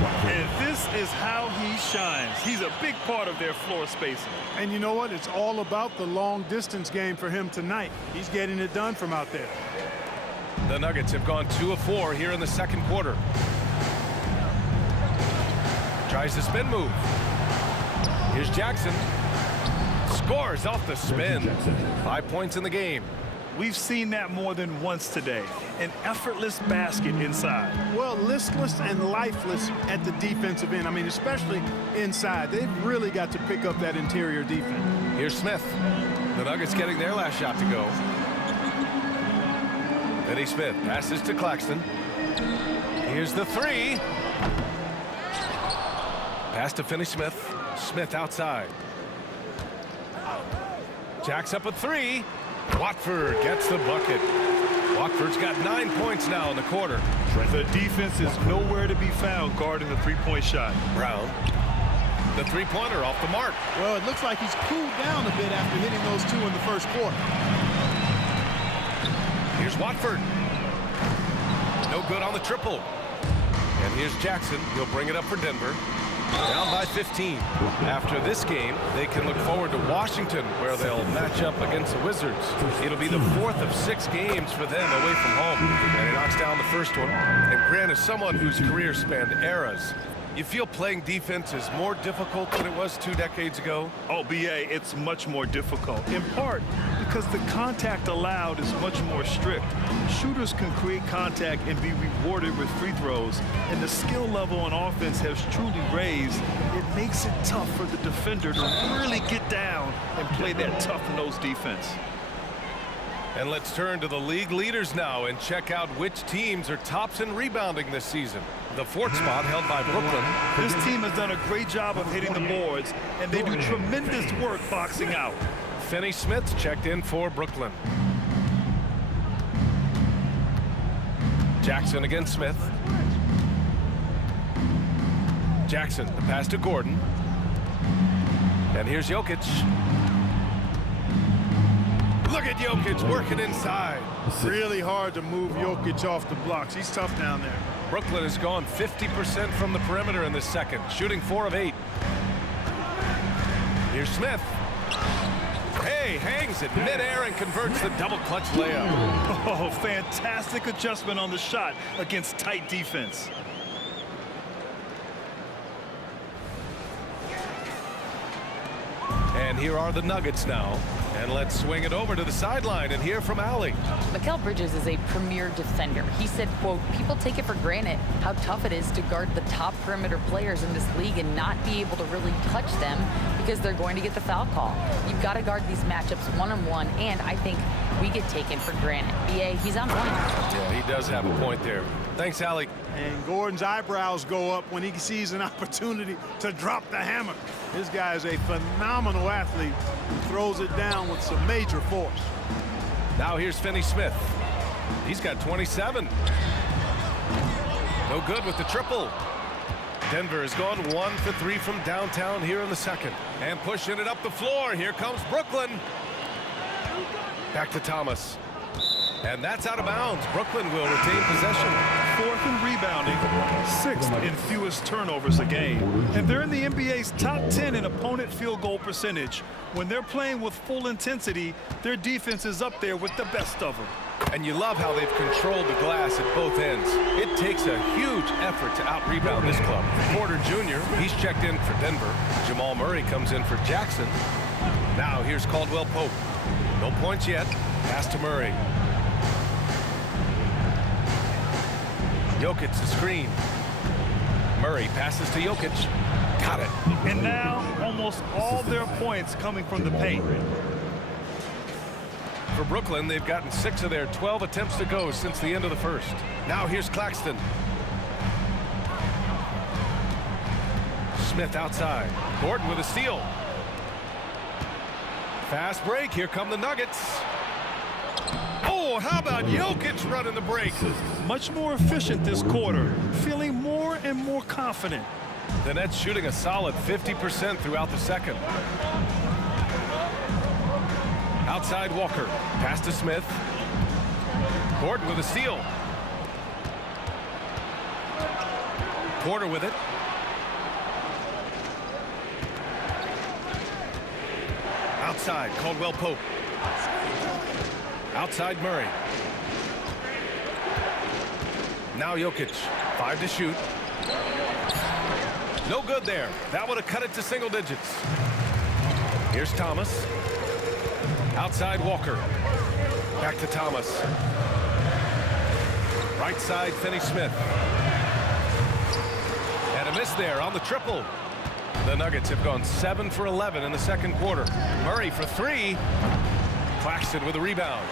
And this is how he shines. He's a big part of their floor spacing. And you know what? It's all about the long distance game for him tonight. He's getting it done from out there. The Nuggets have gone 2 of 4 here in the second quarter. Tries the spin move. Here's Jackson. Scores off the spin. 5 points in the game. We've seen that more than once today. An effortless basket inside. Well, listless and lifeless at the defensive end. I mean, especially inside. They've really got to pick up that interior defense. Here's Smith. The Nuggets getting their last shot to go. Finney Smith passes to Claxton. Here's the three. Pass to Finney Smith. Smith outside. Jacks up a three. Watford gets the bucket. Watford's got 9 points now in the quarter. The defense is nowhere to be found guarding the three-point shot. Brown. The three-pointer off the mark. Well, it looks like he's cooled down a bit after hitting those two in the first quarter. Here's Watford. No good on the triple. And here's Jackson. He'll bring it up for Denver. Down by 15. After this game, they can look forward to Washington, where they'll match up against the Wizards. It'll be the 4th of 6 games for them away from home. And he knocks down the first one. And Grant is someone whose career spanned eras. You feel playing defense is more difficult than it was 2 decades ago? Oh, B.A., it's much more difficult, in part because the contact allowed is much more strict. Shooters can create contact and be rewarded with free throws, and the skill level on offense has truly raised. It makes it tough for the defender to really get down and play that tough-nosed defense. And let's turn to the league leaders now and check out which teams are tops in rebounding this season. The 4th spot held by Brooklyn. This team has done a great job of hitting the boards, and they do tremendous work boxing out. Finney Smith checked in for Brooklyn. Jackson against Smith. Jackson, the pass to Gordon. And here's Jokic. Look at Jokic working inside. Really hard to move Jokic off the blocks. He's tough down there. Brooklyn has gone 50% from the perimeter in this second, shooting 4 of 8. Here's Smith. Hey, hangs it midair and converts the double clutch layup. Oh, fantastic adjustment on the shot against tight defense. And here are the Nuggets now. And let's swing it over to the sideline and hear from Allie. Mikal Bridges is a premier defender. He said, quote, people take it for granted how tough it is to guard the top perimeter players in this league and not be able to really touch them because they're going to get the foul call. You've got to guard these matchups one-on-one, and I think we get taken for granted. B.A., he's on point. Yeah, he does have a point there. Thanks, Allie. And Gordon's eyebrows go up when he sees an opportunity to drop the hammer. This guy is a phenomenal athlete who throws it down with some major force. Now here's Finney Smith. He's got 27. No good with the triple. Denver has gone 1 for 3 from downtown here in the second. And pushing it up the floor. Here comes Brooklyn. Back to Thomas. And that's out of bounds. Brooklyn will retain possession. 4th in rebounding, 6th in fewest turnovers a game. And they're in the NBA's top 10 in opponent field goal percentage. When they're playing with full intensity, their defense is up there with the best of them. And you love how they've controlled the glass at both ends. It takes a huge effort to out-rebound this club. Porter Jr., he's checked in for Denver. Jamal Murray comes in for Jackson. Now here's Caldwell Pope. No points yet. Pass to Murray. Jokic the screen. Murray passes to Jokic. Got it. And now almost all their points coming from the paint. For Brooklyn, they've gotten 6 of their 12 attempts to go since the end of the first. Now here's Claxton. Smith outside. Gordon with a steal. Fast break. Here come the Nuggets. Oh, how about Jokic running the break? Much more efficient this quarter, feeling more and more confident. The Nets shooting a solid 50% throughout the second. Outside Walker. Pass to Smith. Gordon with a steal. Porter with it. Outside, Caldwell Pope. Outside, Murray. Now Jokic, 5 to shoot. No good there. That would have cut it to single digits. Here's Thomas. Outside, Walker. Back to Thomas. Right side, Finney-Smith. And a miss there on the triple. The Nuggets have gone 7 for 11 in the second quarter. Murray for 3. Claxton with a rebound.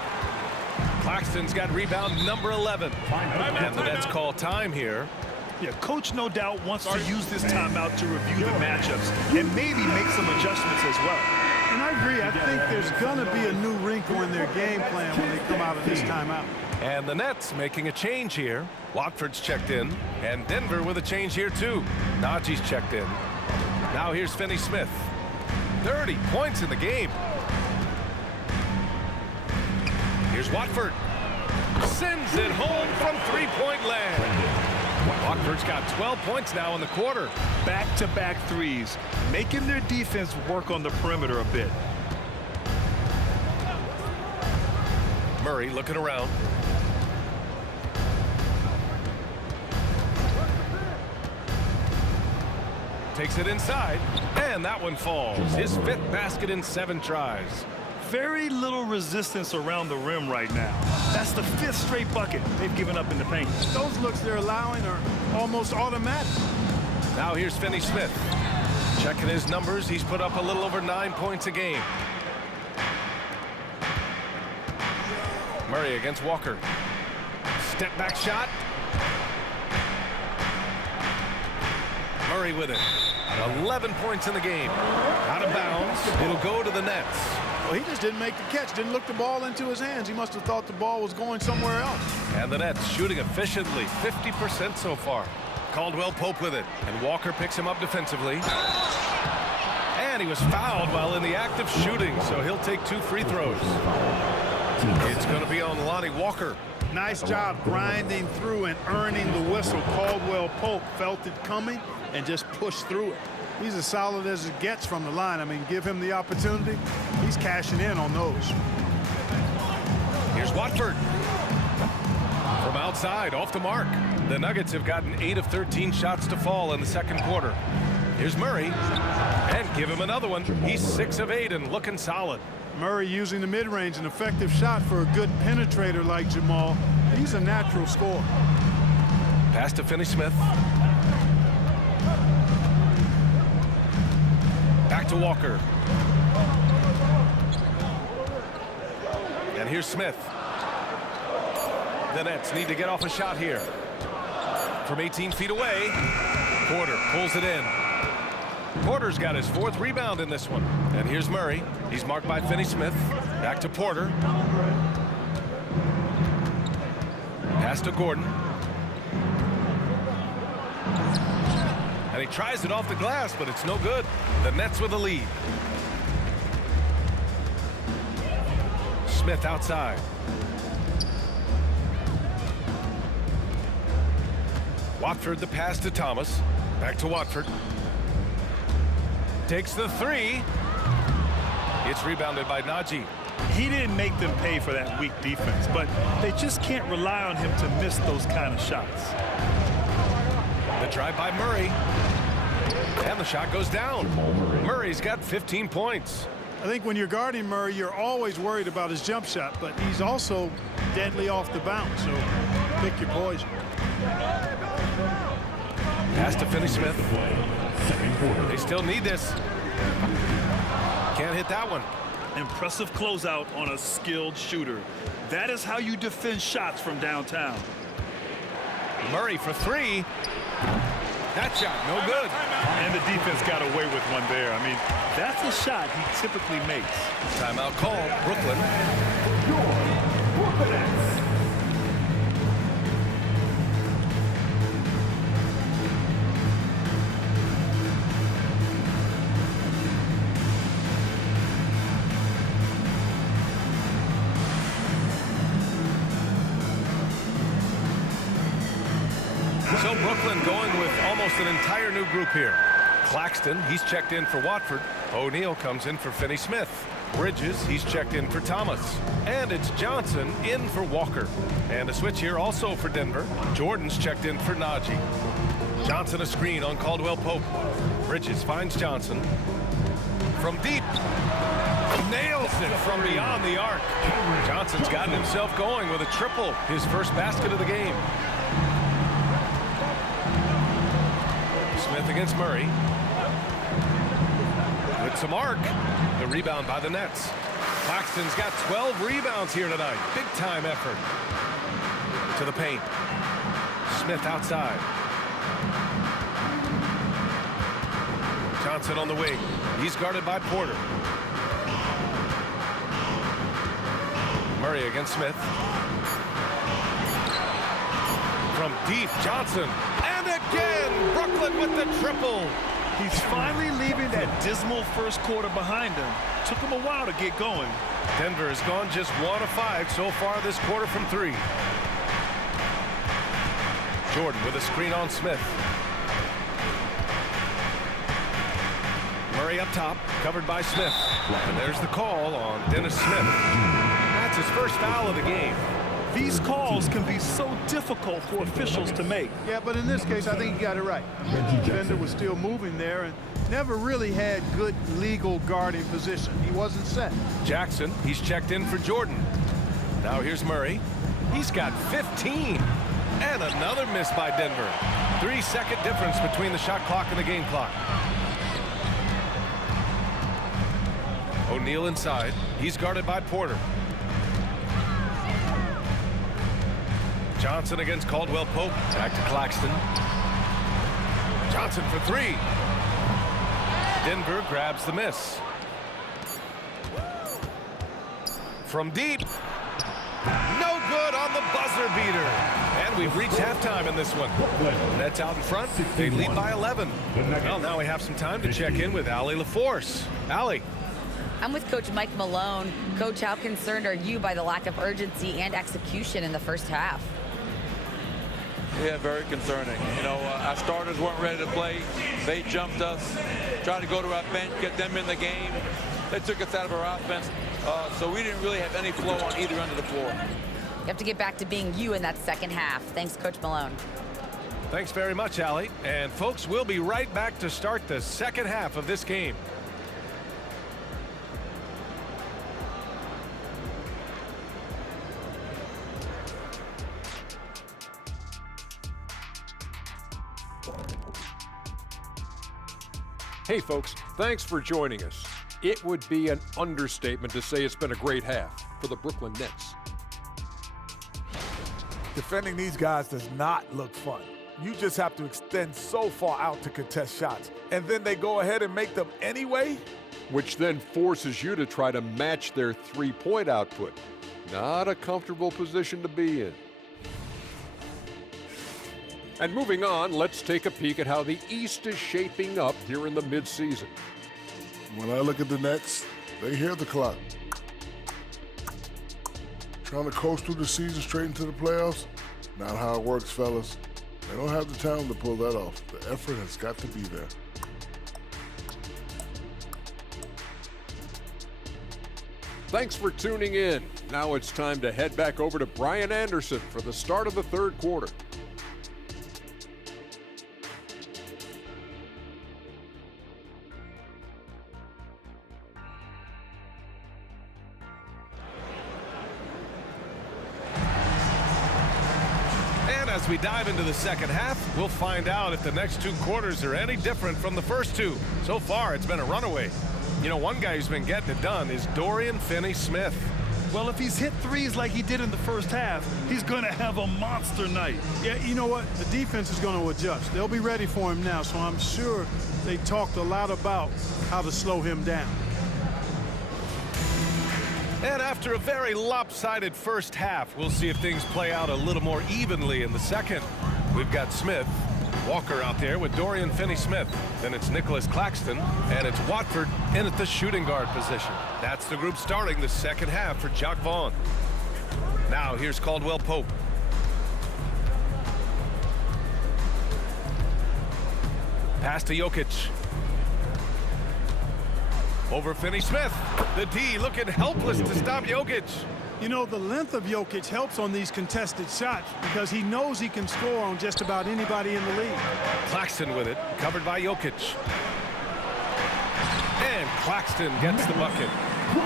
Claxton's got rebound number 11. And the Nets call time here. Yeah, coach no doubt wants to use this timeout to review the matchups and maybe make some adjustments as well. And I agree. I think there's going to be a new wrinkle in their game plan when they come out of this timeout. And the Nets making a change here. Watford's checked in, and Denver with a change here too. Najee's checked in. Now here's Finney-Smith. 30 points in the game. Here's Watford. Sends it home from three-point land. Watford's got 12 points now in the quarter. Back-to-back threes, making their defense work on the perimeter a bit. Murray looking around. Takes it inside, and that one falls. His 5th basket in 7 tries. Very little resistance around the rim right now. That's the 5th straight bucket they've given up in the paint. Those looks they're allowing are almost automatic. Now here's Finney-Smith. Checking his numbers, he's put up a little over 9 points a game. Murray against Walker. Step back shot. Murray with it. 11 points in the game. Out of bounds. It'll go to the Nets. Well, he just didn't make the catch, didn't look the ball into his hands. He must have thought the ball was going somewhere else. And the Nets shooting efficiently, 50% so far. Caldwell Pope with it, and Walker picks him up defensively. And he was fouled while in the act of shooting, so he'll take 2 free throws. It's going to be on Lonnie Walker. Nice job grinding through and earning the whistle. Caldwell Pope felt it coming and just pushed through it. He's as solid as it gets from the line. I mean, give him the opportunity. He's cashing in on those. Here's Watford. From outside, off the mark. The Nuggets have gotten 8 of 13 shots to fall in the second quarter. Here's Murray. And give him another one. He's 6 of 8 and looking solid. Murray using the mid-range, an effective shot for a good penetrator like Jamal. He's a natural scorer. Pass to Finney-Smith. Back to Walker. And here's Smith. The Nets need to get off a shot here. From 18 feet away, Porter pulls it in. Porter's got his 4th rebound in this one. And here's Murray. He's marked by Finney-Smith. Back to Porter. Pass to Gordon. And he tries it off the glass, but it's no good. The Nets with a lead. Smith outside. Watford the pass to Thomas. Back to Watford. Takes the 3. It's rebounded by Najee. He didn't make them pay for that weak defense, but they just can't rely on him to miss those kind of shots. The drive by Murray. And the shot goes down. Murray's got 15 points. I think when you're guarding Murray, you're always worried about his jump shot, but he's also deadly off the bounce, so pick your poison. Pass to Finney-Smith. They still need this. Can't hit that one. Impressive closeout on a skilled shooter. That is how you defend shots from downtown. Murray for 3. That shot, no good. And the defense got away with one there. I mean, that's a shot he typically makes. Timeout called, Brooklyn. So Brooklyn going with almost almost an entire new group here. Claxton, he's checked in for Watford. O'Neal comes in for Finney Smith. Bridges, he's checked in for Thomas. And it's Johnson in for Walker. And a switch here also for Denver. Jordan's checked in for Najee. Johnson a screen on Caldwell Pope. Bridges finds Johnson. From deep. Nails it from beyond the arc. Johnson's gotten himself going with a triple. His first basket of the game. Smith against Murray. With some arc. The rebound by the Nets. Claxton's got 12 rebounds here tonight. Big time effort. To the paint. Smith outside. Johnson on the wing. He's guarded by Porter. Murray against Smith. From deep, Johnson. And again, Brooklyn with the triple. He's finally leaving that dismal first quarter behind him. Took him a while to get going. Denver has gone just 1 of 5 so far this quarter from 3. Jordan with a screen on Smith. Murray up top, covered by Smith. And there's the call on Dennis Smith. That's his first foul of the game. These calls can be so difficult for officials to make. Yeah, but in this case, I think he got it right. The defender was still moving there and never really had good legal guarding position. He wasn't set. Jackson, he's checked in for Jordan. Now here's Murray. He's got 15. And another miss by Denver. 3-second difference between the shot clock and the game clock. O'Neal inside. He's guarded by Porter. Johnson against Caldwell Pope. Back to Claxton. Johnson for 3. Denver grabs the miss. From deep. No good on the buzzer beater. And we've reached halftime in this one. Nets out in front. They lead by 11. Well, now we have some time to check in with Allie LaForce. Allie. I'm with Coach Mike Malone. Coach, how concerned are you by the lack of urgency and execution in the first half? Yeah, very concerning. You know, our starters weren't ready to play. They jumped us, tried to go to our bench, get them in the game. They took us out of our offense, so we didn't really have any flow on either end of the floor. You have to get back to being you in that second half. Thanks, Coach Malone. Thanks very much, Allie. And folks, we'll be right back to start the second half of this game. Hey folks, thanks for joining us. It would be an understatement to say it's been a great half for the Brooklyn Nets. Defending these guys does not look fun. You just have to extend so far out to contest shots, and then they go ahead and make them anyway? Which then forces you to try to match their three-point output. Not a comfortable position to be in. And moving on, let's take a peek at how the East is shaping up here in the midseason. When I look at the Nets, they hear the clock. Trying to coast through the season straight into the playoffs, not how it works, fellas. They don't have the talent to pull that off. The effort has got to be there. Thanks for tuning in. Now it's time to head back over to Brian Anderson for the start of the third quarter. As we dive into the second half, we'll find out if the next 2 quarters are any different from the first 2. So far, it's been a runaway. You know, one guy who's been getting it done is Dorian Finney-Smith. Well, if he's hit threes like he did in the first half, he's going to have a monster night. Yeah, you know what? The defense is going to adjust. They'll be ready for him now, so I'm sure they talked a lot about how to slow him down. And after a very lopsided first half, we'll see if things play out a little more evenly in the second. We've got Smith, Walker out there with Dorian Finney-Smith. Then it's Nicholas Claxton, and it's Watford in at the shooting guard position. That's the group starting the second half for Jacque Vaughn. Now here's Caldwell Pope. Pass to Jokic. Over Finney-Smith. The D looking helpless to stop Jokic. You know, the length of Jokic helps on these contested shots because he knows he can score on just about anybody in the league. Claxton with it, covered by Jokic. And Claxton gets the bucket.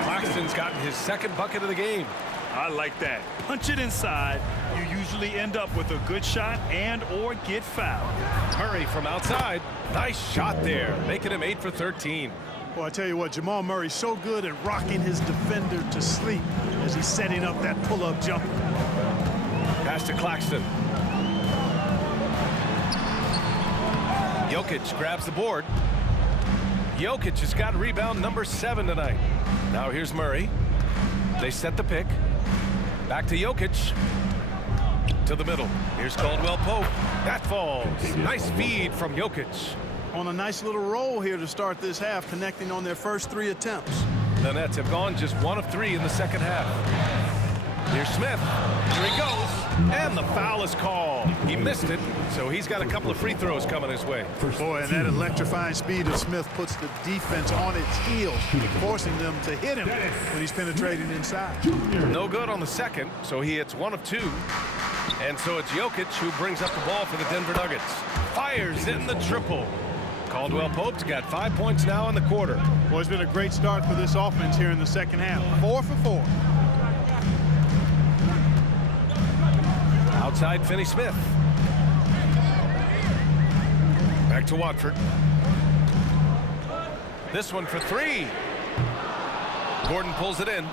Claxton's gotten his second bucket of the game. I like that. Punch it inside. You usually end up with a good shot and or get fouled. Murray from outside. Nice shot there, making him 8 for 13. Well, I tell you what, Jamal Murray's so good at rocking his defender to sleep as he's setting up that pull-up jumper. Pass to Claxton. Jokic grabs the board. Jokic has got rebound number 7 tonight. Now here's Murray. They set the pick. Back to Jokic. To the middle. Here's Caldwell Pope. That falls. Nice feed from Jokic. On a nice little roll here to start this half, connecting on their first 3 attempts. The Nets have gone just 1 of 3 in the second half. Here's Smith. Here he goes. And the foul is called. He missed it, so he's got a couple of free throws coming his way. Boy, and that electrifying speed of Smith puts the defense on its heels, forcing them to hit him when he's penetrating inside. No good on the second, so he hits 1 of 2. And so it's Jokic who brings up the ball for the Denver Nuggets. Fires in the triple. Caldwell Pope's got 5 points now in the quarter. Well, it's been a great start for this offense here in the second half. 4 for 4. Outside Finney-Smith. Back to Watford. This one for 3. Gordon pulls it in.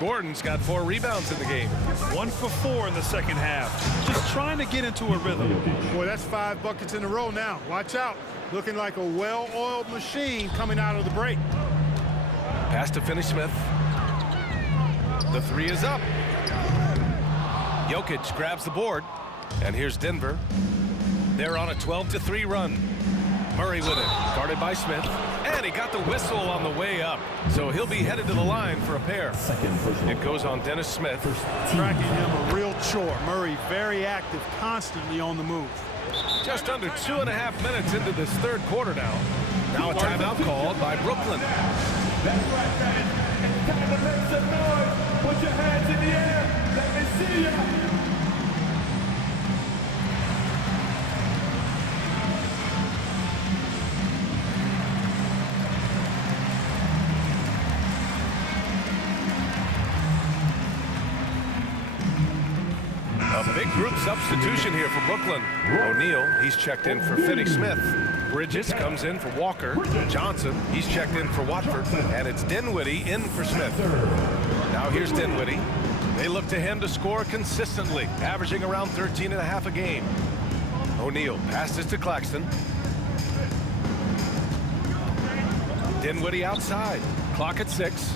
Gordon's got 4 rebounds in the game. 1 for 4 in the second half. Just trying to get into a rhythm. Boy, that's 5 buckets in a row now. Watch out. Looking like a well-oiled machine coming out of the break. Pass to Finney-Smith. The 3 is up. Jokic grabs the board. And here's Denver. They're on a 12-3 run. Murray with it, guarded by Smith. And he got the whistle on the way up. So he'll be headed to the line for a pair. It goes on Dennis Smith. Tracking him a real chore. Murray very active, constantly on the move. Just under 2.5 minutes into this third quarter now. Now a timeout called by Brooklyn. That's right, guys. It's time to make some noise. Put your hands in the air. Let me see you. A big group substitution here for Brooklyn. O'Neal, he's checked in for Finney-Smith. Bridges comes in for Walker. Johnson, he's checked in for Watford. And it's Dinwiddie in for Smith. Now here's Dinwiddie. They look to him to score consistently, averaging around 13.5 a game. O'Neal passes to Claxton. Dinwiddie outside. Clock at 6.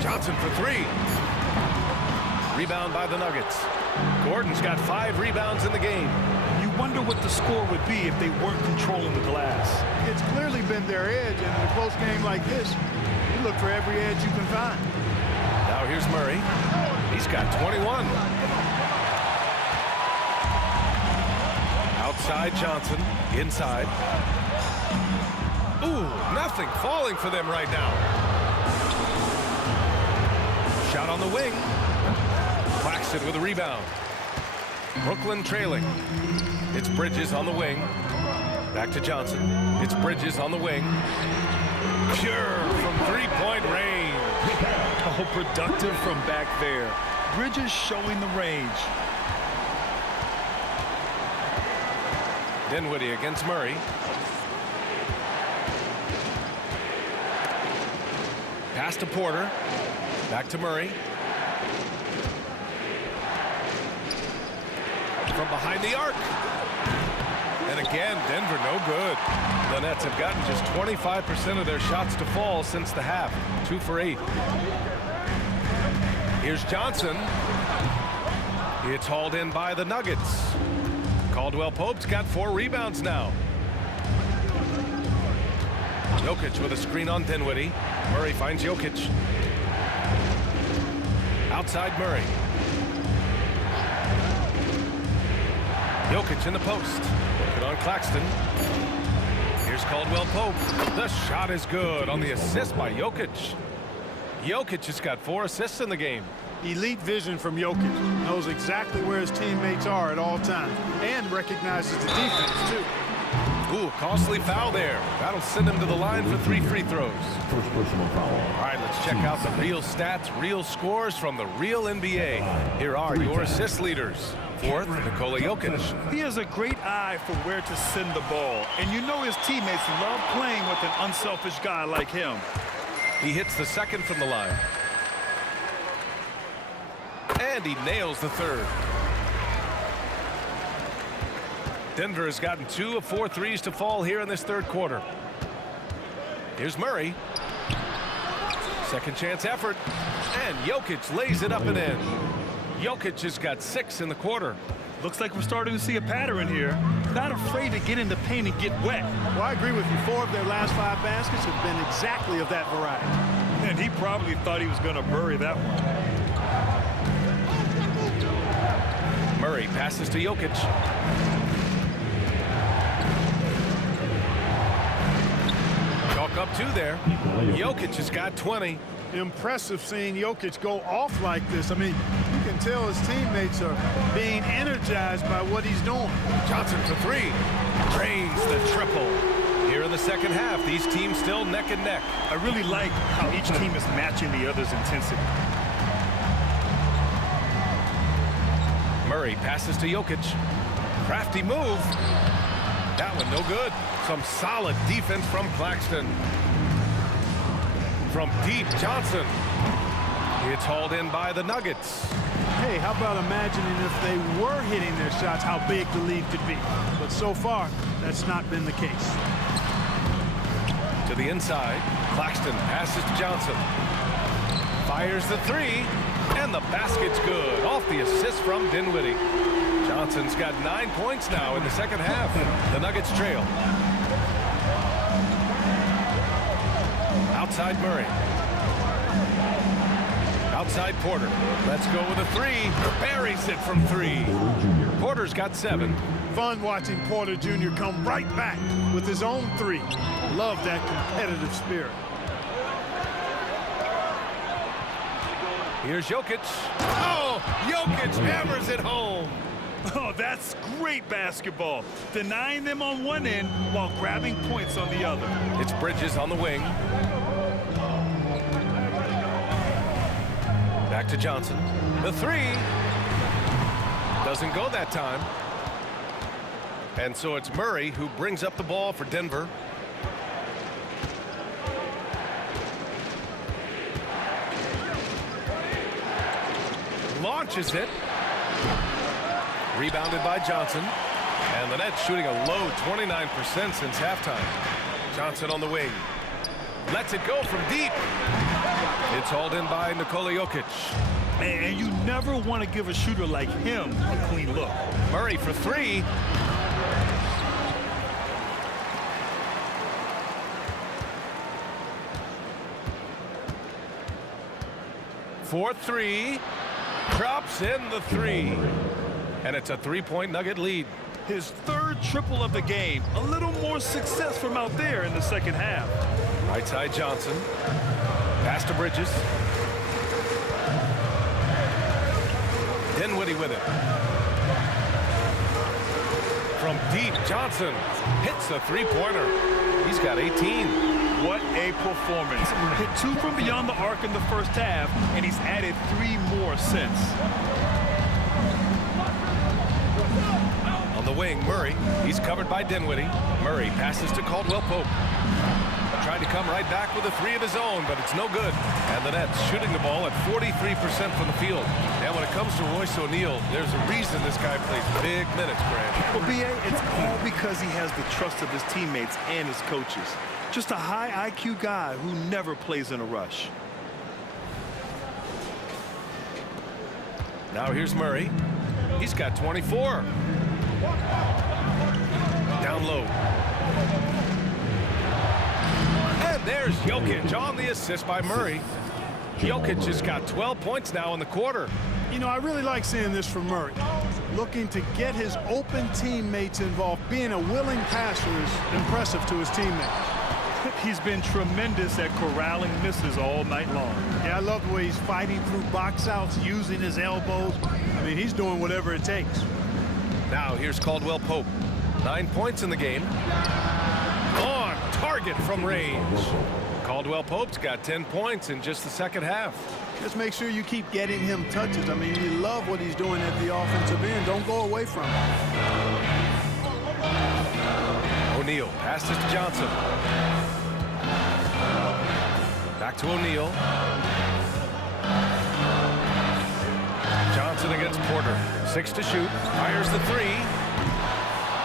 Johnson for 3. Rebound by the Nuggets. Gordon's got 5 rebounds in the game. You wonder what the score would be if they weren't controlling the glass. It's clearly been their edge, and in a close game like this, you look for every edge you can find. Now here's Murray. He's got 21. Outside Johnson. Inside. Ooh, nothing falling for them right now. Shot on the wing. Claxton with a rebound. Brooklyn trailing. It's Bridges on the wing. Back to Johnson. It's Bridges on the wing. Pure from 3-point range. Oh, productive from back there. Bridges showing the range. Dinwiddie against Murray. Pass to Porter. Back to Murray. From behind the arc. And again, Denver no good. The Nets have gotten just 25% of their shots to fall since the half. 2 for 8. Here's Johnson. It's hauled in by the Nuggets. Caldwell Pope's got 4 rebounds now. Jokic with a screen on Dinwiddie. Murray finds Jokic. Outside Murray. Jokic in the post. Working on Claxton. Here's Caldwell Pope. The shot is good on the assist by Jokic. Jokic has got 4 assists in the game. Elite vision from Jokic. Knows exactly where his teammates are at all times and recognizes the defense, too. Ooh, costly foul there. That'll send him to the line for 3 free throws. First personal foul. All right, let's check out the real stats, real scores from the real NBA. Here are your assist leaders. 4th, Nikola Jokic. He has a great eye for where to send the ball, and you know his teammates love playing with an unselfish guy like him. He hits the 2nd from the line. And he nails the 3rd. Denver has gotten 2 of 4 threes to fall here in this 3rd quarter. Here's Murray. Second chance effort. And Jokic lays it up and in. Jokic has got 6 in the quarter. Looks like we're starting to see a pattern here. Not afraid to get in the paint and get wet. Well, I agree with you. 4 of their last 5 baskets have been exactly of that variety. And he probably thought he was going to bury that one. Murray passes to Jokic. Chalk up 2 there. Jokic has got 20. Impressive seeing Jokic go off like this. I mean, you can tell his teammates are being energized by what he's doing. Johnson for 3. Drains the triple. Here in the 2nd half, these teams still neck and neck. I really like how each team is matching the other's intensity. Murray passes to Jokic. Crafty move. That one no good. Some solid defense from Claxton. From deep, Johnson. It's hauled in by the Nuggets. Hey, how about imagining if they were hitting their shots, how big the lead could be. But so far, that's not been the case. To the inside, Claxton passes to Johnson. Fires the 3, and the basket's good. Off the assist from Dinwiddie. Johnson's got 9 points now in the 2nd half. The Nuggets trail. Outside Murray. Outside Porter. Let's go with a 3. Buries it from 3. Porter's got 7. Fun watching Porter Jr. come right back with his own 3. Love that competitive spirit. Here's Jokic. Oh, Jokic hammers it home. Oh, that's great basketball. Denying them on one end while grabbing points on the other. It's Bridges on the wing. Back to Johnson. The 3 doesn't go that time. And so it's Murray who brings up the ball for Denver. Launches it. Rebounded by Johnson. And the Nets shooting a low 29% since halftime. Johnson on the wing. Lets it go from deep. It's hauled in by Nikola Jokic. And you never want to give a shooter like him a clean look. Murray for 3. For 3. Drops in the 3. And it's a 3-point Nugget lead. His 3rd triple of the game. A little more success from out there in the 2nd half. Right side Johnson. Pass to Bridges. Dinwiddie with it. From deep, Johnson hits the 3-pointer. He's got 18. What a performance. Hit 2 from beyond the arc in the 1st half, and he's added 3 more since. On the wing, Murray. He's covered by Dinwiddie. Murray passes to Caldwell Pope. Tried to come right back with a 3 of his own, but it's no good. And the Nets shooting the ball at 43% from the field. And when it comes to Royce O'Neal, there's a reason this guy plays big minutes, Brad. Well, B.A., it's all because he has the trust of his teammates and his coaches. Just a high IQ guy who never plays in a rush. Now here's Murray. He's got 24. Down low. And there's Jokic on the assist by Murray. Jokic has got 12 points now in the quarter. You know, I really like seeing this from Murray. looking to get his open teammates involved. Being a willing passer is impressive to his teammates. He's been tremendous at corralling misses all night long. Yeah, I love the way he's fighting through box outs, using his elbows. I mean, he's doing whatever it takes. Now here's Caldwell Pope. 9 points in the game. On target from range. Caldwell Pope's got 10 points in just the second half. Just make sure you keep getting him touches. I mean, you love what he's doing at the offensive end. Don't go away from him. O'Neal passes to Johnson. Back to O'Neal. Johnson against Porter. 6 to shoot. Fires the 3.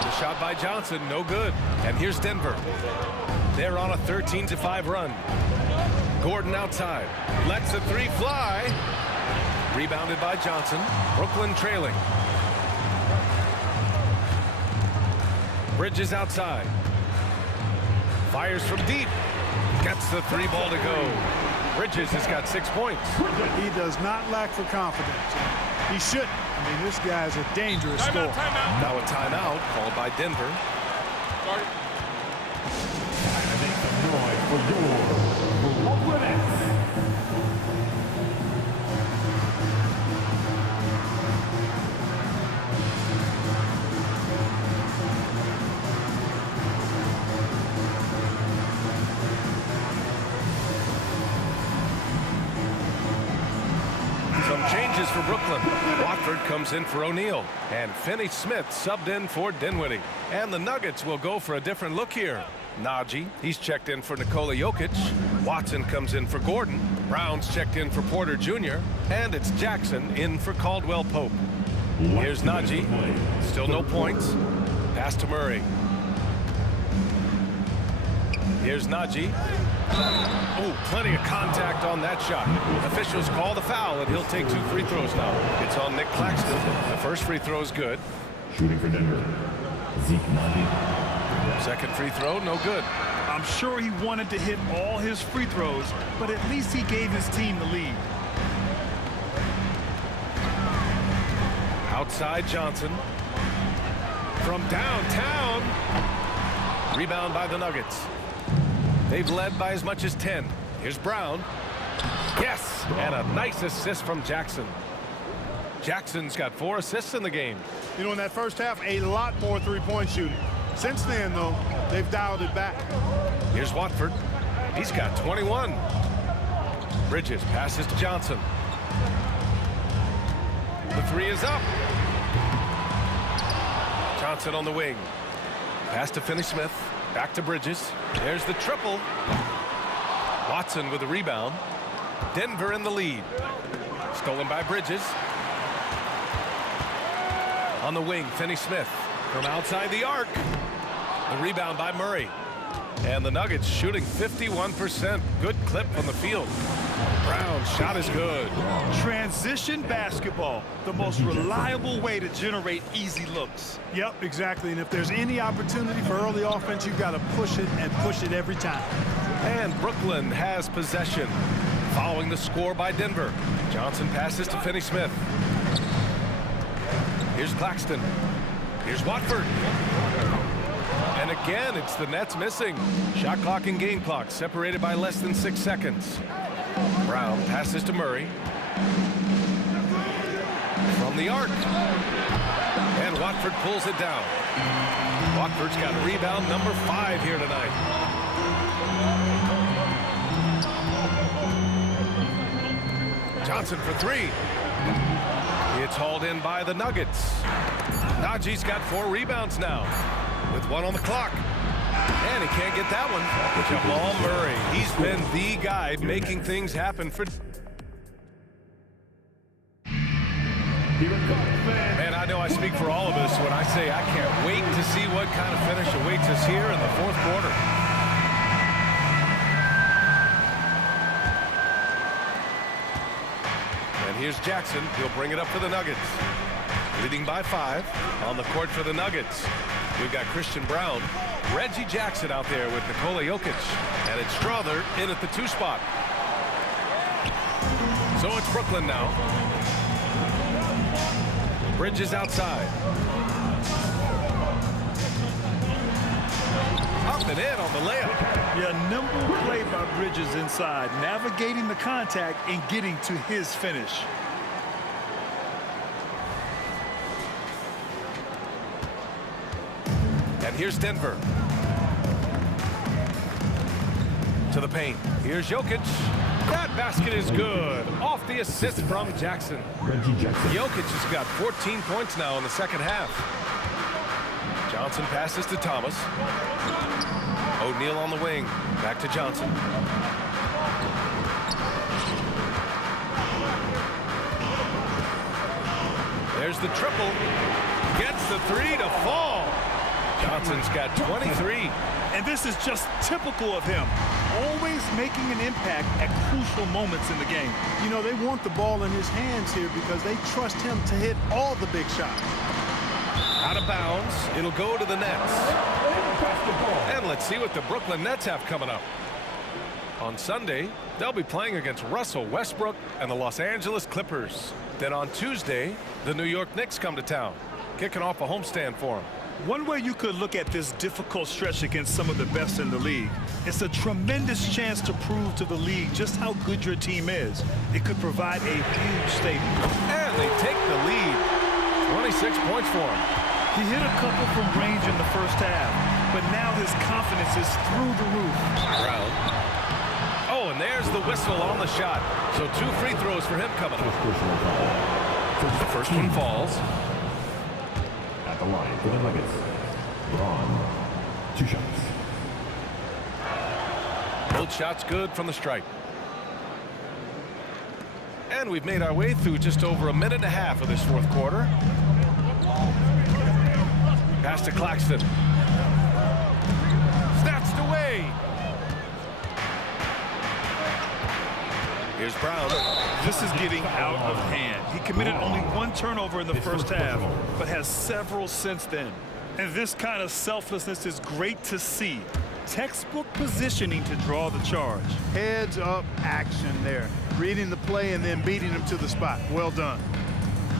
The shot by Johnson, no good. And here's Denver. They're on a 13-5 run. Gordon outside. Lets the 3 fly. Rebounded by Johnson. Brooklyn trailing. Bridges outside. Fires from deep. Gets the 3 ball to go. Bridges has got 6 points. He does not lack for confidence. He shouldn't. I mean, this guy's a dangerous scorer. Now a timeout called by Denver. Make some noise for your opponents. Changes for Brooklyn. Watford comes in for O'Neal. And Finney Smith subbed in for Dinwiddie. And the Nuggets will go for a different look here. Najee, he's checked in for Nikola Jokic. Watson comes in for Gordon. Brown's checked in for Porter Jr. And it's Jackson in for Caldwell Pope. Here's Najee. Still no points. Pass to Murray. Here's Najee. Oh, plenty of contact on that shot. Officials call the foul, and he'll take 2 free throws now. It's on Nick Claxton. The first free throw is good. Shooting for Denver, Zeke Najee. Second free throw, no good. I'm sure he wanted to hit all his free throws, but at least he gave his team the lead. Outside Johnson. From downtown. Rebound by the Nuggets. They've led by as much as 10. Here's Brown. Yes, and a nice assist from Jackson. Jackson's got 4 assists in the game. You know, in that first half, a lot more three-point shooting. Since then, though, they've dialed it back. Here's Watford. He's got 21. Bridges passes to Johnson. The 3 is up. Johnson on the wing. Pass to Finney Smith. Back to Bridges. There's the triple. Watson with the rebound. Denver in the lead. Stolen by Bridges. On the wing, Finney Smith from outside the arc. The rebound by Murray. And the Nuggets shooting 51%. Good clip on the field. Brown's shot is good. Transition basketball, the most reliable way to generate easy looks. Yep, exactly. And if there's any opportunity for early offense, you've got to push it and push it every time. And Brooklyn has possession. Following the score by Denver. Johnson passes to Finney Smith. Here's Claxton. Here's Watford. And again, it's the Nets missing. Shot clock and game clock separated by less than 6 seconds. Brown passes to Murray. From the arc. And Watford pulls it down. Watford's got rebound number 5 here tonight. Johnson for 3. It's hauled in by the Nuggets. Najee's got 4 rebounds now, with 1 on the clock. And he can't get that one. Jamal Murray, he's been the guy making things happen for... Man, I know I speak for all of us when I say I can't wait to see what kind of finish awaits us here in the 4th quarter. And here's Jackson. He'll bring it up for the Nuggets. Leading by 5 on the court for the Nuggets. We've got Christian Brown, Reggie Jackson out there with Nikola Jokic, and it's Strother in at the 2 spot. So it's Brooklyn now. Bridges outside. Up and in on the layup. Yeah, nimble play by Bridges inside, navigating the contact and getting to his finish. And here's Denver. To the paint. Here's Jokic. That basket is good. Off the assist from Jackson. Jokic has got 14 points now in the second half. Johnson passes to Thomas. O'Neal on the wing. Back to Johnson. There's the triple. Gets the three to fall. Johnson's got 23. And this is just typical of him. Always making an impact at crucial moments in the game. You know, they want the ball in his hands here because they trust him to hit all the big shots. Out of bounds. It'll go to the Nets. And let's see what the Brooklyn Nets have coming up. On Sunday, they'll be playing against Russell Westbrook and the Los Angeles Clippers. Then on Tuesday, the New York Knicks come to town, kicking off a homestand for them. One way you could look at this difficult stretch against some of the best in the league, it's a tremendous chance to prove to the league just how good your team is. It could provide a huge statement. And they take the lead. 26 points for him. He hit a couple from range in the first half, but now his confidence is through the roof. Brown. Oh, and there's the whistle on the shot. So 2 free throws for him coming up. The first one falls. At the line for the Nuggets, Braun, 2 shots. Both shots good from the stripe. And we've made our way through just over a minute and a half of this fourth quarter. Pass to Claxton. Snatched away. Here's Brown. This is getting out of hand. He committed only 1 turnover in the first half, but has several since then. And this kind of selflessness is great to see. Textbook positioning to draw the charge. Heads up action there. Reading the play and then beating him to the spot. Well done.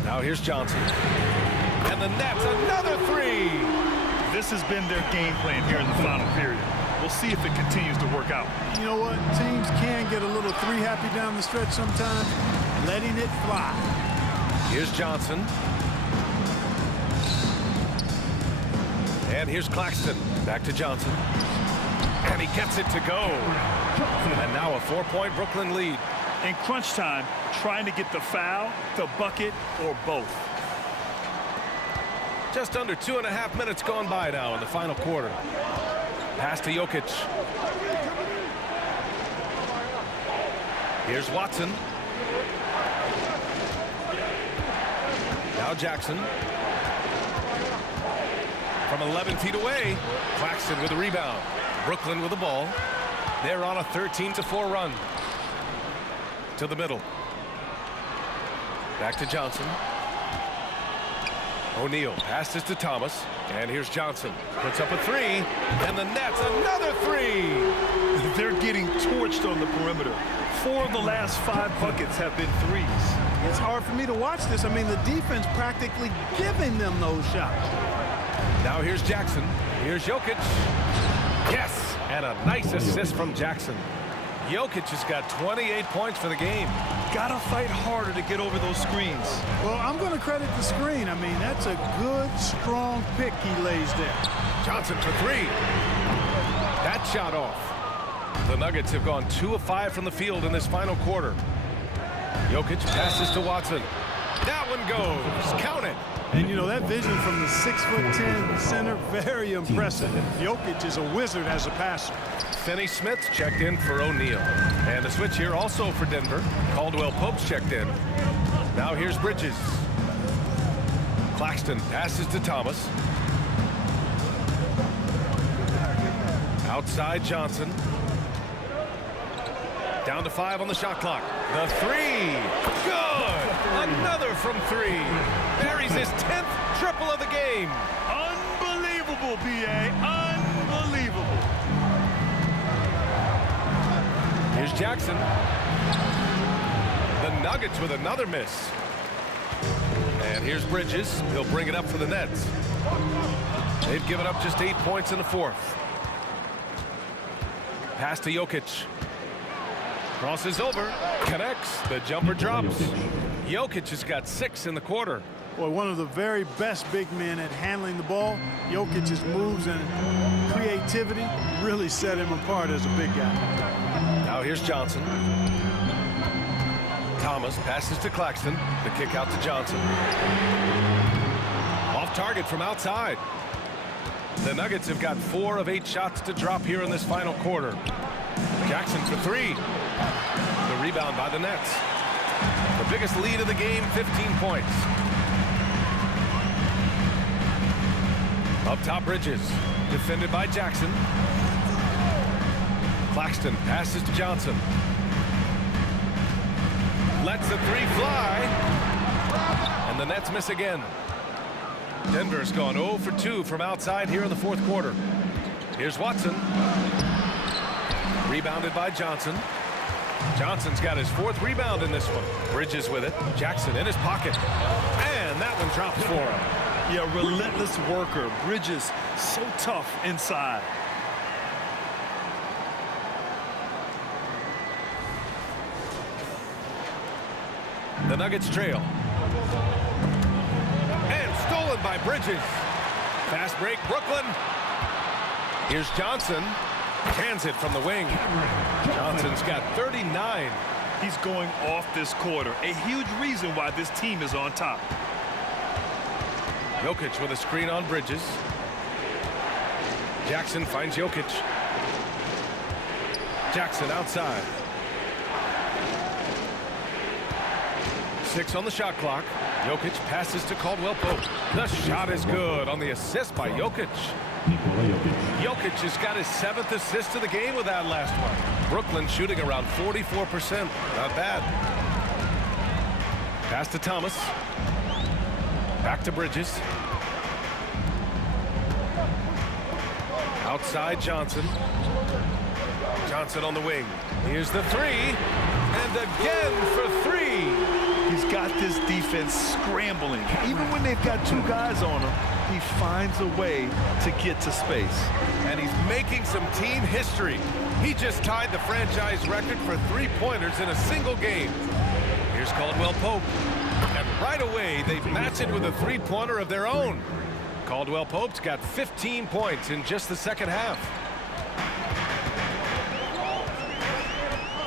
Now here's Johnson. And the Nets, another 3. This has been their game plan here in the final period. We'll see if it continues to work out. You know what? Teams can get a little 3-happy down the stretch sometimes. Letting it fly. Here's Johnson. And here's Claxton. Back to Johnson. And he gets it to go. And now a 4-point Brooklyn lead. In crunch time, trying to get the foul, the bucket, or both. Just under 2.5 minutes gone by now in the final quarter. Pass to Jokic. Here's Watson. Now Jackson. From 11 feet away, Claxton with a rebound. Brooklyn with the ball. They're on a 13-4 run. To the middle. Back to Johnson. O'Neal passes to Thomas. And here's Johnson. Puts up a 3. And the Nets, another 3. They're getting torched on the perimeter. 4 of the last 5 buckets have been 3s. It's hard for me to watch this. I mean, the defense practically giving them those shots. Now here's Jackson. Here's Jokic. Yes! And a nice assist from Jackson. Jokic has got 28 points for the game. Gotta fight harder to get over those screens. Well, I'm going to credit the screen. I mean, that's a good, strong pick he lays there. Johnson for 3. That shot off. The Nuggets have gone 2 of 5 from the field in this final quarter. Jokic passes to Watson. That one goes. Count it. And, you know, that vision from the 6'10" center, very impressive. Jokic is a wizard as a passer. Finney Smith checked in for O'Neal. And a switch here also for Denver. Caldwell Pope's checked in. Now here's Bridges. Claxton passes to Thomas. Outside Johnson. Down to 5 on the shot clock. The 3. Good! Another from 3. Buries his 10th triple of the game. Unbelievable, B.A. Unbelievable. Here's Jackson. The Nuggets with another miss. And And here's Bridges. He'll bring it up for the Nets. They've given up just 8 points in the fourth. Pass to Jokic. Crosses over. Connects. The jumper drops. Jokic has got 6 in the quarter. Boy, one of the very best big men at handling the ball. Jokic's moves and creativity really set him apart as a big guy. Now here's Johnson. Thomas passes to Claxton. The kick out to Johnson. Off target from outside. The Nuggets have got 4 of 8 shots to drop here in this final quarter. Jackson for 3. The rebound by the Nets. The biggest lead of the game, 15 points. Up top, Bridges. Defended by Jackson. Claxton passes to Johnson. Lets the 3 fly. And the Nets miss again. Denver's gone 0 for 2 from outside here in the fourth quarter. Here's Watson. Rebounded by Johnson. Johnson's got his 4th rebound in this one. Bridges with it. Jackson in his pocket. And that one drops for him. Yeah, relentless worker. Bridges, so tough inside. The Nuggets trail. And stolen by Bridges. Fast break, Brooklyn. Here's Johnson. Cans it from the wing. Johnson's got 39. He's going off this quarter. A huge reason why this team is on top. Jokic with a screen on Bridges. Jackson finds Jokic. Jackson outside. 6 on the shot clock. Jokic passes to Caldwell Pope. The shot is good on the assist by Jokic. Jokic has got his 7th assist of the game with that last one. Brooklyn shooting around 44%. Not bad. Pass to Thomas. Back to Bridges. Outside Johnson. Johnson on the wing. Here's the 3. And again for 3. He's got this defense scrambling. Even when they've got 2 guys on him, he finds a way to get to space. And he's making some team history. He just tied the franchise record for 3-pointers in a single game. Here's Caldwell Pope. And right away, they match it with a 3-pointer of their own. Caldwell Pope's got 15 points in just the second half.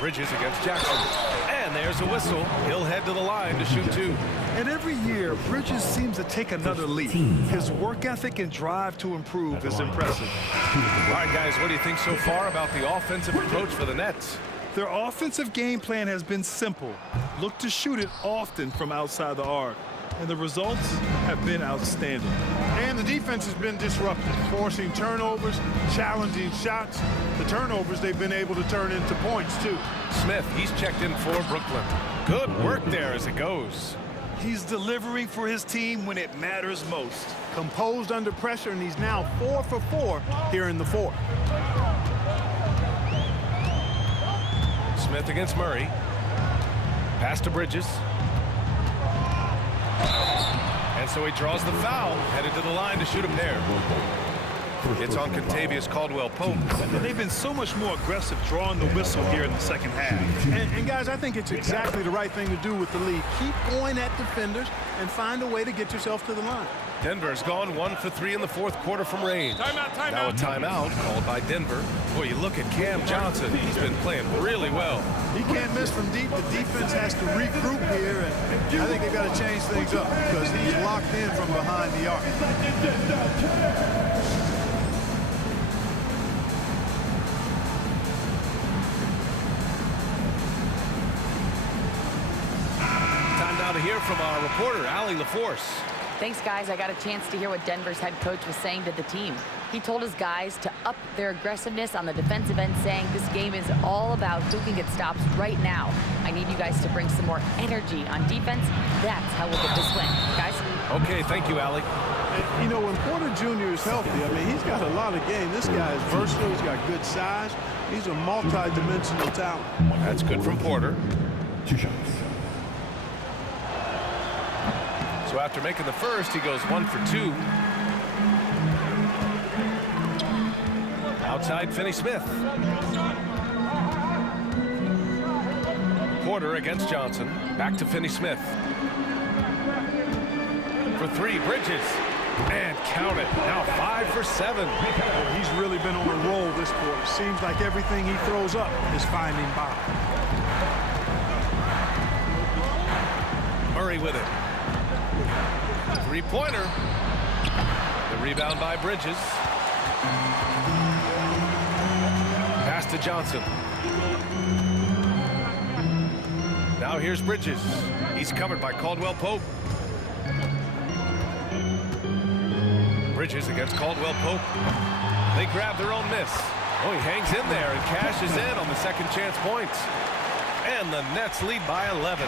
Bridges against Jackson. And there's a whistle. He'll head to the line to shoot 2. And every year, Bridges seems to take another leap. His work ethic and drive to improve is impressive. All right, guys, what do you think so far about the offensive approach for the Nets? Their offensive game plan has been simple. Look to shoot it often from outside the arc. And the results have been outstanding. And the defense has been disruptive, forcing turnovers, challenging shots. The turnovers they've been able to turn into points, too. Smith, he's checked in for Brooklyn. Good work there as it goes. He's delivering for his team when it matters most. Composed under pressure, and he's now 4 for 4 here in the fourth. Smith against Murray. Pass to Bridges. And so he draws the foul, headed to the line to shoot a pair. It's on Contavious Caldwell Pope. And they've been so much more aggressive drawing the whistle here in the second half. And guys, I think it's exactly the right thing to do with the lead. Keep going at defenders and find a way to get yourself to the line. Denver's gone 1 for 3 in the fourth quarter from range. Timeout. Now a timeout called by Denver. Boy, you look at Cam Johnson. He's been playing really well. He can't miss from deep. The defense has to regroup here, and I think they've got to change things up because he's locked in from behind the arc. Time now to hear from our reporter, Allie LaForce. Thanks, guys. I got a chance to hear what Denver's head coach was saying to the team. He told his guys to up their aggressiveness on the defensive end, saying this game is all about who can get stops right now. I need you guys to bring some more energy on defense. That's how we'll get this win. Guys? Okay, thank you, Allie. And, you know, when Porter Jr. is healthy, I mean, he's got a lot of game. This guy is versatile. He's got good size. He's a multi-dimensional talent. That's good from Porter. 2 shots. So So after making the first, he goes 1 for 2. Outside, Finney-Smith. Porter against Johnson. Back to Finney-Smith. For 3, Bridges. And count it. Now 5 for 7. Well, he's really been on a roll this quarter. Seems like everything he throws up is finding Bob. Murray with it. 3-pointer. The rebound by Bridges. Pass to Johnson. Now here's Bridges. He's covered by Caldwell Pope. Bridges against Caldwell Pope. They grab their own miss. Oh, he hangs in there and cashes in on the second chance points. And the Nets lead by 11.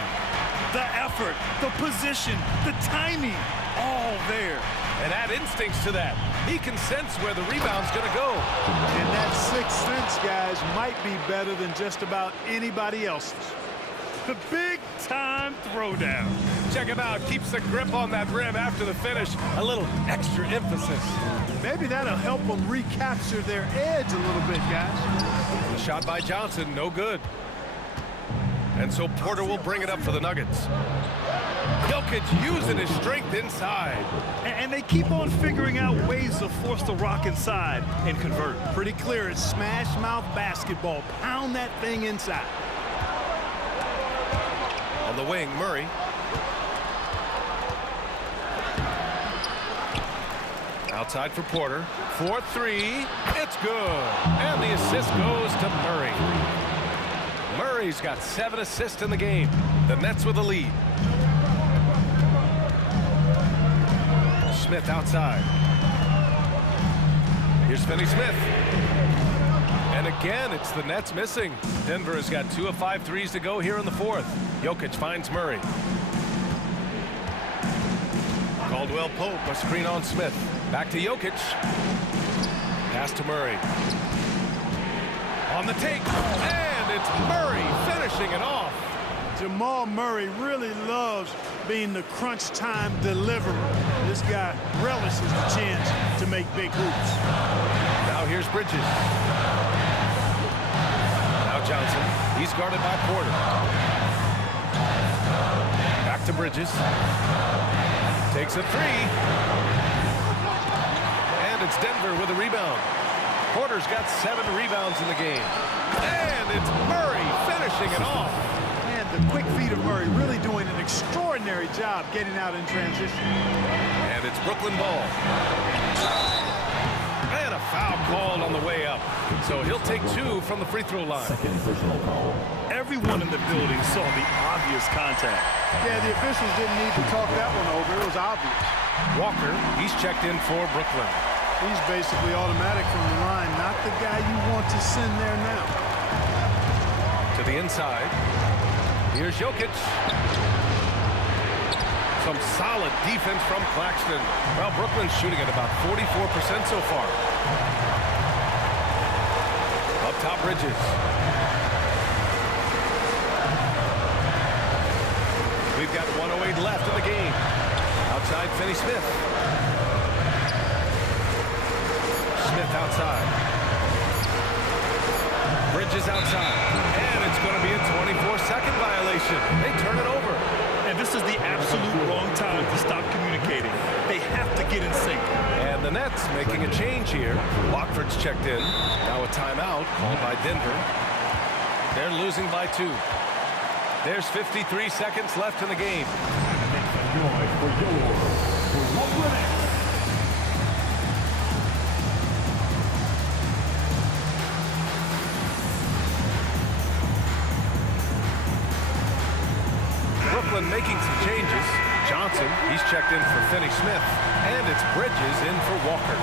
The effort, the position, the timing, all there. And add instincts to that. He can sense where the rebound's going to go. And that sixth sense, guys, might be better than just about anybody else's. The big-time throwdown. Check him out. Keeps the grip on that rim after the finish. A little extra emphasis. Maybe that'll help them recapture their edge a little bit, guys. The shot by Johnson, no good. And so Porter will bring it up for the Nuggets. Jokic using his strength inside. And they keep on figuring out ways to force the rock inside and convert. Pretty clear. It's smash mouth basketball. Pound that thing inside. On the wing, Murray. Outside for Porter. 4-3. It's good. And the assist goes to Murray. Murray's got 7 assists in the game. The Nets with the lead. Smith outside. Here's Finney-Smith. And again, it's the Nets missing. Denver has got 2 of 5 threes to go here in the fourth. Jokic finds Murray. Caldwell Pope, a screen on Smith. Back to Jokic. Pass to Murray. On the take. And it's Murray finishing it off. Jamal Murray really loves being the crunch time deliverer. This guy relishes the chance to make big hoops. Now here's Bridges. Now Johnson. He's guarded by Porter. Back to Bridges. Takes a 3. And it's Denver with a rebound. Porter's got 7 rebounds in the game. And it's Murray finishing it off. And the quick feet of Murray really doing an extraordinary job getting out in transition. And it's Brooklyn ball. And a foul called on the way up. So he'll take 2 from the free throw line. Second personal foul. Everyone in the building saw the obvious contact. Yeah, the officials didn't need to talk that one over. It was obvious. Walker, he's checked in for Brooklyn. He's basically automatic from the line, not the guy you want to send there now. To the inside. Here's Jokic. Some solid defense from Claxton. Well, Brooklyn's shooting at about 44% so far. Up top, Bridges. We've got 1:08 left in the game. Outside, Finney-Smith. Smith outside. Bridges outside. And it's going to be a 24-second violation. They turn it over. And this is the absolute wrong time to stop communicating. They have to get in sync. And the Nets making a change here. Watford's checked in. Now a timeout called by Denver. They're losing by 2. There's 53 seconds left in the game. Brooklyn making some changes. Johnson, he's checked in for Finney-Smith. And it's Bridges in for Walker.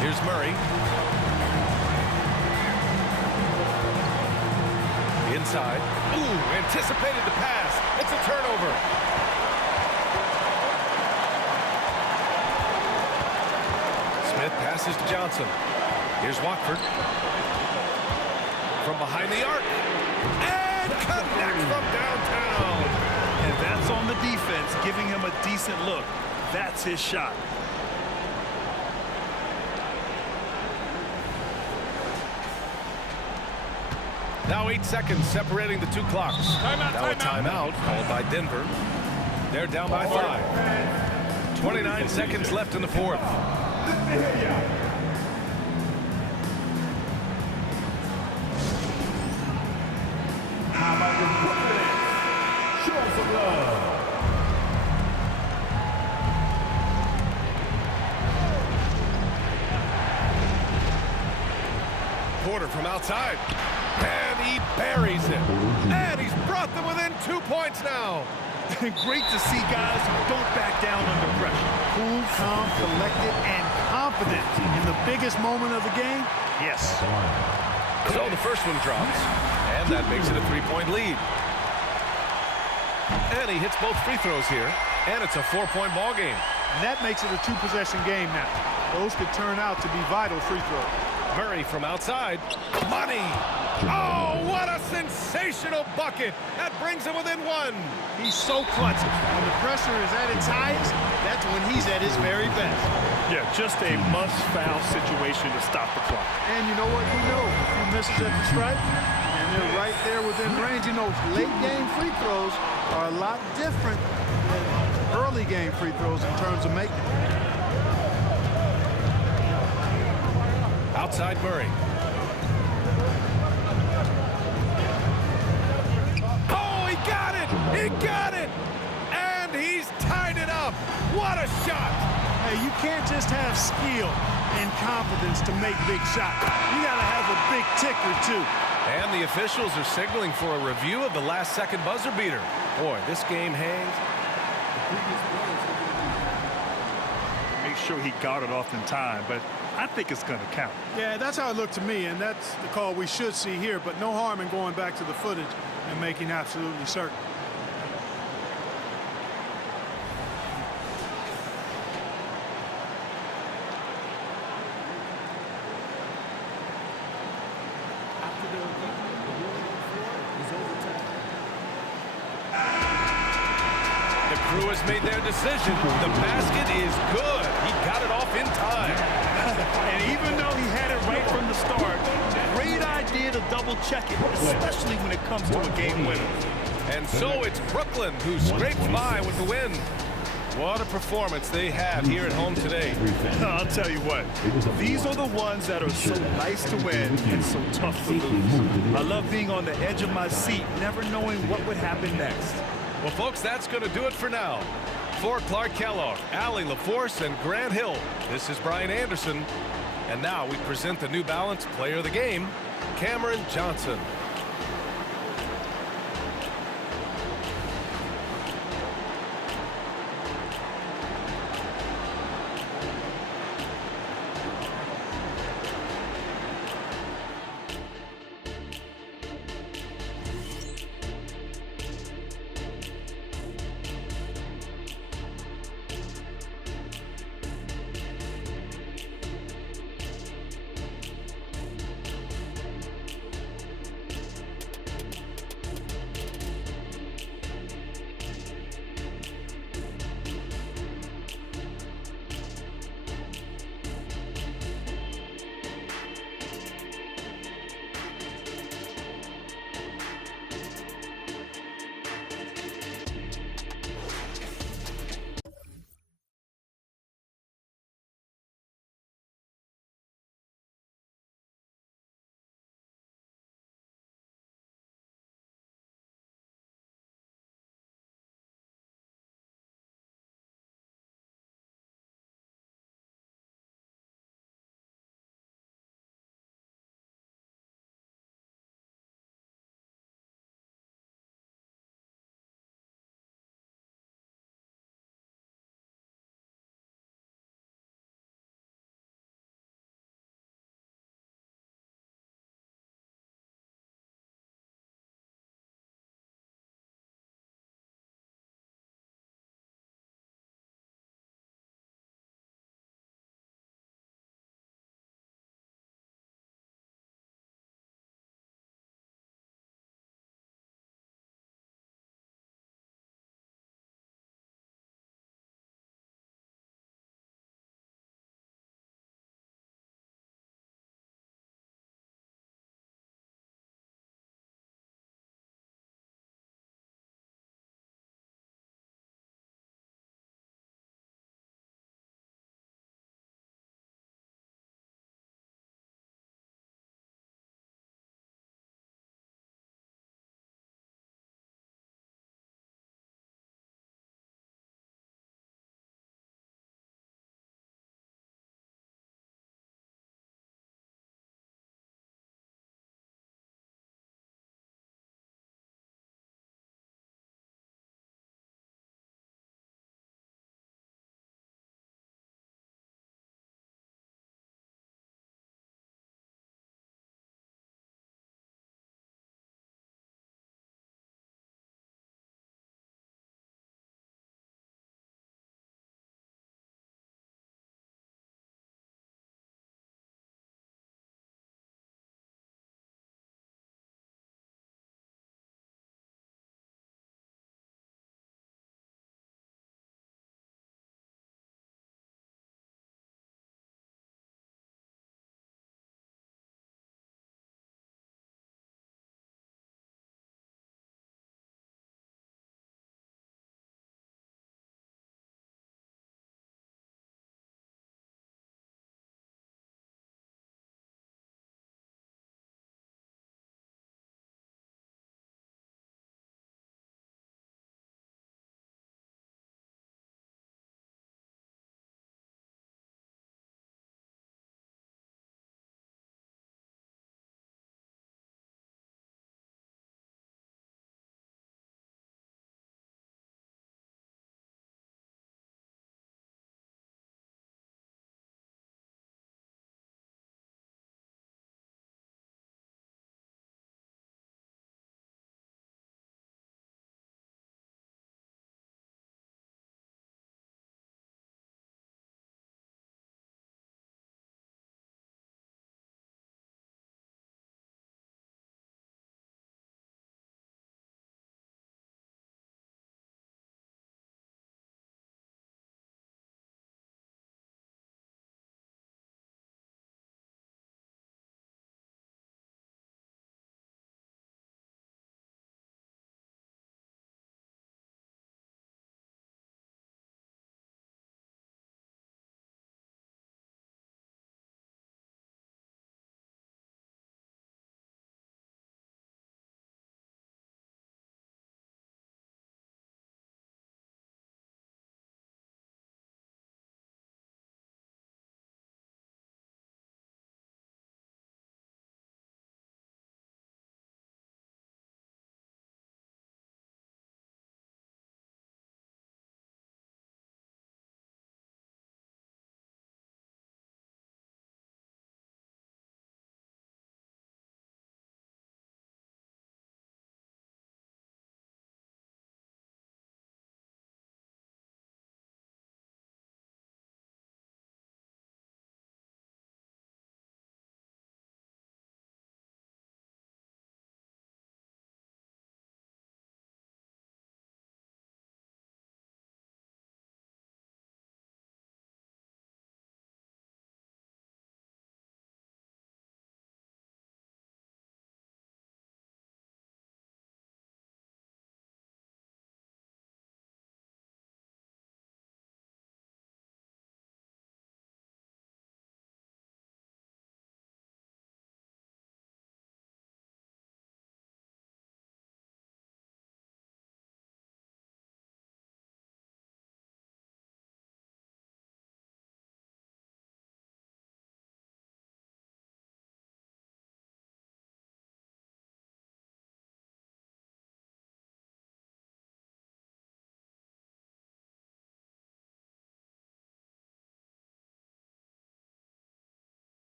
Here's Murray. Inside. Ooh, anticipated the pass. It's a turnover. Smith passes to Johnson. Here's Watford. From behind the arc. And connects from downtown. And that's on the defense, giving him a decent look. That's his shot. Now 8 seconds separating the two clocks. Now a timeout called by Denver. They're down by 5. 29 seconds left in the fourth. How about the Presidents? Show some love. Porter from outside. And he buries it. And he's brought them within 2 points now. Great to see guys who don't back down under pressure. Cool, calm, collected, and confident in the biggest moment of the game. Yes. So the first one drops. And that makes it a 3-point lead. And he hits both free throws here. And it's a 4-point ball game. And that makes it a 2-possession game now. Those could turn out to be vital free throws. Murray from outside. Money! Oh, what a sensational bucket! That brings him within 1. He's so clutch. When the pressure is at its highest, that's when he's at his very best. Yeah, just a must-foul situation to stop the clock. And you know what? He knows a few misses at the stripe, and they're right there within range. You know, late-game free throws are a lot different than early-game free throws in terms of making. Outside Murray. Oh, he got it! He got it! And he's tied it up. What a shot! Hey, you can't just have skill and confidence to make big shots. You got to have a big ticker, too. And the officials are signaling for a review of the last-second buzzer beater. Boy, this game hangs. Make sure he got it off in time, but I think it's going to count. Yeah, that's how it looked to me, and that's the call we should see here, but no harm in going back to the footage and making absolutely certain. The crew has made their decision. The basket is good. He got it off in time. And even though he had it right from the start, great idea to double-check it, especially when it comes to a game winner. And so it's Brooklyn who scrapes by with the win. What a performance they had here at home today. I'll tell you what, these are the ones that are so nice to win and so tough to lose. I love being on the edge of my seat, never knowing what would happen next. Well, folks, that's going to do it for now. For Clark Kellogg, Allie LaForce, and Grant Hill, this is Brian Anderson. And now we present the New Balance Player of the Game, Cameron Johnson.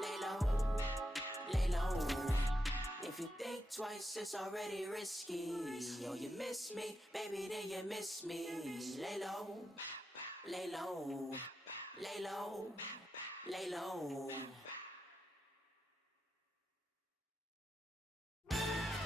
Lay low, lay low. If you think twice, it's already risky. Oh, you miss me, baby, then you miss me. Lay low, lay low, lay low, lay low.